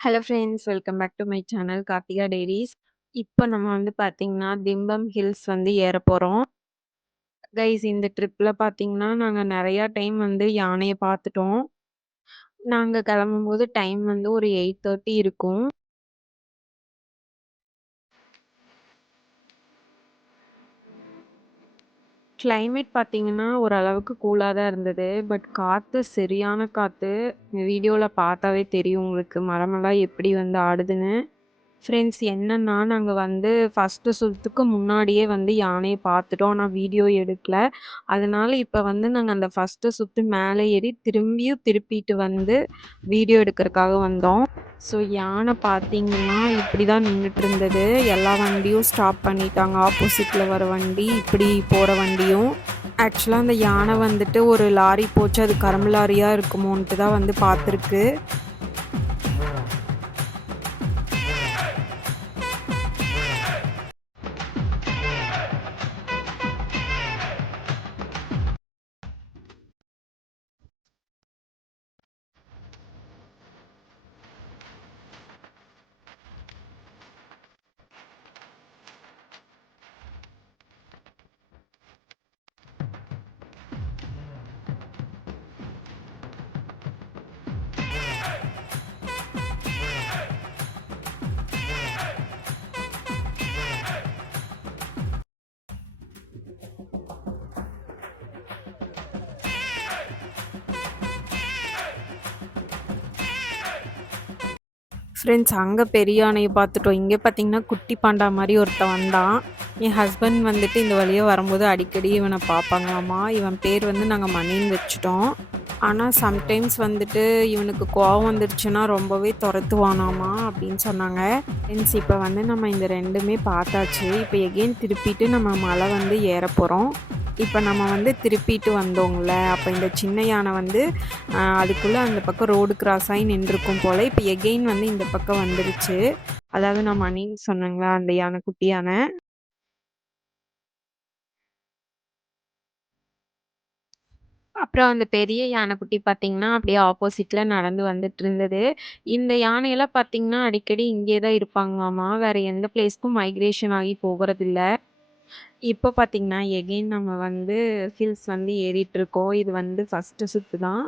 Hello friends, welcome back to my channel Karthika diaries. இப்போ நம்ம வந்து பார்த்தீங்கன்னா, திம்பம் ஹில்ஸ் வந்து ஏறப் போறோம். கைஸ் இந்த ட்ரிப்ல பார்த்தீங்கன்னா, நாங்க நெறையா டைம் வந்து யானைய பார்த்துட்டோம். நாங்க கிளம்பும்போது டைம் வந்து ஒரு 8:30 இருக்கும். கிளைமேட் பார்த்தீங்கன்னா, ஓரளவுக்கு கூலா தான் இருந்தது. பட் காத்து சரியான காத்து. வீடியோல பார்த்தாவே தெரியும் உங்களுக்கு மரமெல்லாம் எப்படி வந்து ஆடுதுன்னு. ஃப்ரெண்ட்ஸ் என்னன்னா, நாங்க வந்து ஃபர்ஸ்ட்டு சுத்துக்கு முன்னாடியே வந்து யானைய பார்த்துட்டோம். ஆனா வீடியோ எடுக்கல. அதனால இப்ப வந்து நாங்க அந்த ஃபர்ஸ்ட்டு சுத்து மேலே ஏறி திரும்பியும் திருப்பிட்டு வந்து வீடியோ எடுக்கறக்காக வந்தோம். ஸோ யானை பார்த்தீங்கன்னா, இப்படி தான் நின்னுட்டுருந்தது. எல்லா வண்டியும் ஸ்டாப் பண்ணிட்டாங்க. ஆப்போசிட்ல வர வண்டி, இப்படி போற வண்டியும். ஆக்சுவலா அந்த யானை வந்துட்டு ஒரு லாரி போச்சு. அது கரும்பு லாரியா இருக்குமோன்ட்டு தான் வந்து பார்த்துருக்கு. ஃப்ரெண்ட்ஸ் அங்கே பெரிய யானையை பார்த்துட்டோம். இங்கே பார்த்தீங்கன்னா குட்டி பாண்டா மாதிரி ஒருத்தன் வந்தான். என் ஹஸ்பண்ட் வந்துட்டு இந்த வழியாக வரும்போது அடிக்கடி இவனை பார்ப்பாங்களாமா. இவன் பேர் வந்து நாங்கள் மணின்னு வச்சுட்டோம். ஆனால் சம்டைம்ஸ் வந்துட்டு இவனுக்கு கோவம் வந்துடுச்சுன்னா ரொம்பவே துரத்துவானாமா அப்படின்னு சொன்னாங்க. ஃப்ரெண்ட்ஸ் இப்போ வந்து நம்ம இந்த ரெண்டுமே பார்த்தாச்சு. இப்போ எகெயின் திருப்பிட்டு நம்ம மலை வந்து ஏற போகிறோம். இப்போ நம்ம வந்து திருப்பிட்டு வந்தோங்கள, அப்போ இந்த சின்ன யானை வந்து அதுக்குள்ளே அந்த பக்கம் ரோடு கிராஸ் ஆகி நின்றுருக்கும் போல். இப்போ எகெயின் வந்து இந்த பக்கம் வந்துடுச்சு. அதாவது நான் மணின்னு சொன்னேங்களா, அந்த யானை குட்டி யானை. அப்புறம் அந்த பெரிய யானைக்குட்டி பார்த்தீங்கன்னா, அப்படியே ஆப்போசிட்ல நடந்து வந்துட்டு இருந்தது. இந்த யானையெல்லாம் பார்த்தீங்கன்னா, அடிக்கடி இங்கே தான் இருப்பாங்களாமா. வேற எந்த பிளேஸ்க்கும் மைக்ரேஷன் ஆகி போகறதில்ல. இப்போ பார்த்தீங்கன்னா, எகெயின் நம்ம வந்து ஹில்ஸ் வந்து ஏறிட்டுருக்கோம். இது வந்து ஃபர்ஸ்ட்டு சுத்து தான்.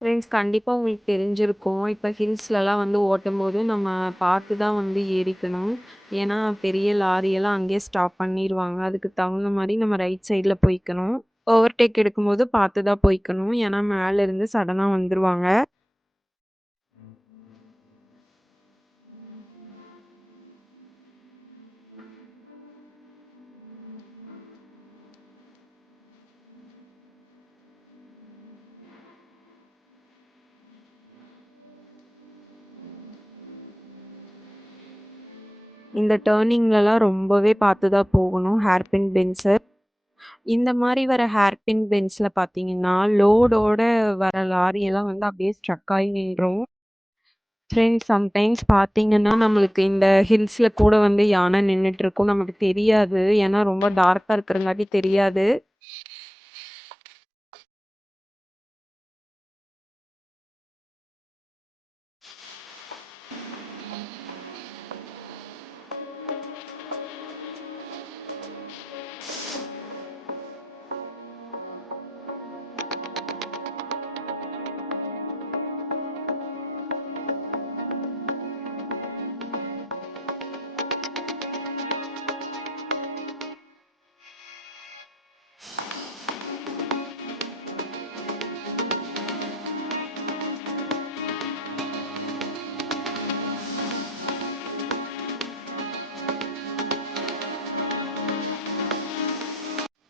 ஃப்ரெண்ட்ஸ் கண்டிப்பா உங்களுக்கு தெரிஞ்சிருக்கும். இப்ப ஹில்ஸ்லலாம் வந்து ஓட்டும்போது நம்ம பார்த்து தான் வந்து ஏறிக்கணும். ஏன்னா பெரிய லாரியெல்லாம் அங்கேயே ஸ்டாப் பண்ணிருவாங்க. அதுக்கு தகுந்த மாரி நம்ம ரைட் சைட்ல போய்க்கணும். ஓவர்டேக் எடுக்கும்போது பார்த்து தான் போய்க்கணும். ஏன்னா மேல இருந்து சடனா வந்துருவாங்க. இந்த டர்னிங்லலாம் ரொம்பவே பார்த்து தான் போகணும். ஹேர்பின் பெண்ட்ஸு. இந்த மாரி வர ஹேர்பின் பெண்ட்ஸ்ல பார்த்தீங்கன்னா, லோடோட வர லாரியெல்லாம் வந்து அப்படியே ஸ்ட்ரக் ஆகி நின்றும். ஃப்ரெண்ட்ஸ் சம்டைம்ஸ் பார்த்தீங்கன்னா, நம்மளுக்கு இந்த ஹில்ஸ்ல கூட வந்து யானை நின்னுட்டுருக்கும். நமக்கு தெரியாது. ஏன்னா ரொம்ப டார்க்கா இருக்கிறங்காட்டி தெரியாது.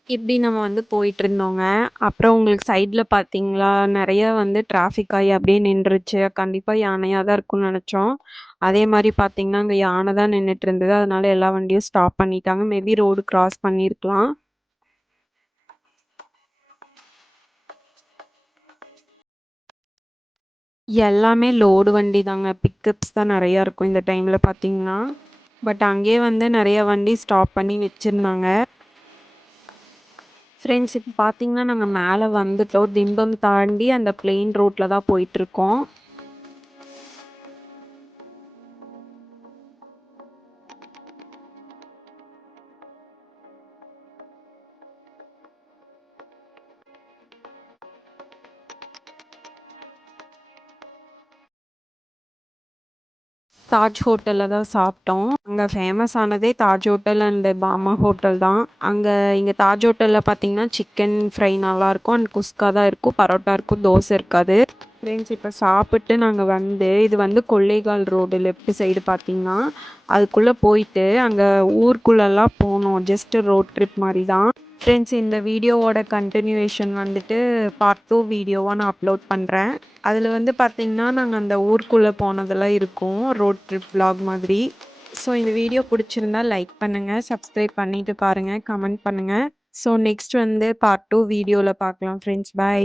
இப்படி நம்ம வந்து போயிட்டுருந்தோங்க. அப்புறம் உங்களுக்கு சைட்ல பார்த்தீங்களா, நெறைய வந்து டிராஃபிக் ஆயி அப்படியே நின்றுச்சு. கண்டிப்பா யானையா தான் இருக்கும்னு நெனச்சோம். அதே மாரி பார்த்தீங்கன்னா, அங்க யான தான் நின்னுட்டு இருந்தது. அதனால எல்லா வண்டியும் ஸ்டாப் பண்ணிட்டாங்க. மேபி ரோடு கிராஸ் பண்ணியிருக்கலாம். எல்லாமே லோடு வண்டி தாங்க. பிக்கப்ஸ் தான் நெறையா இருக்கும் இந்த டைம்ல பார்த்தீங்கன்னா. பட் அங்கேயே வந்து நெறைய வண்டி ஸ்டாப் பண்ணி வச்சிருந்தாங்க. ஃப்ரெண்ட்ஸ் இப்ப பார்த்தீங்கன்னா, நாங்க மேல வந்துட்டோம். திம்பம் தாண்டி அந்த பிளெயின் ரோட்ல தான் போயிட்டுருக்கோம். தாஜ் ஹோட்டல்ல தான் சாப்பிட்டோம். அங்க ஃபேமஸ் ஆனதே Taj hotel and Bama hotel தான். இங்க தாஜ் ஹோட்டல்ல பார்த்தீங்கன்னா, சிக்கன் ஃப்ரை நல்லாயிருக்கும். அண்ட் குஸ்கா தான் இருக்கும். பரோட்டா இருக்கும். தோசை இருக்காது. ஃப்ரெண்ட்ஸ் இப்ப சாப்பிட்டு நாங்க வந்து இது வந்து கொள்ளைகால் ரோடு லெஃப்ட் சைடு பார்த்தீங்கன்னா, அதுக்குள்ள போயிட்டு அங்க ஊருக்குள்ளலாம் போனோம். ஜஸ்ட் ரோட் ட்ரிப் மாரி தான். ஃப்ரெண்ட்ஸ் இந்த வீடியோவோட கன்டினியூவேஷன் வந்துட்டு பார்ட் 2 வீடியோவா நான் அப்லோட் பண்றேன். அதுல வந்து பார்த்தீங்கன்னா, நாங்க அந்த ஊருக்குள்ள போனதெல்லாம் இருக்கும். ரோட் ட்ரிப் vlog மாதிரி. ஸோ இந்த வீடியோ புடிச்சிருந்தா லைக் பண்ணுங்க, சப்ஸ்கிரைப் பண்ணிட்டு பாருங்க, கமெண்ட் பண்ணுங்க. ஸோ நெக்ஸ்ட் வந்து பார்ட் 2 வீடியோல பார்க்கலாம் ஃப்ரெண்ட்ஸ். பை.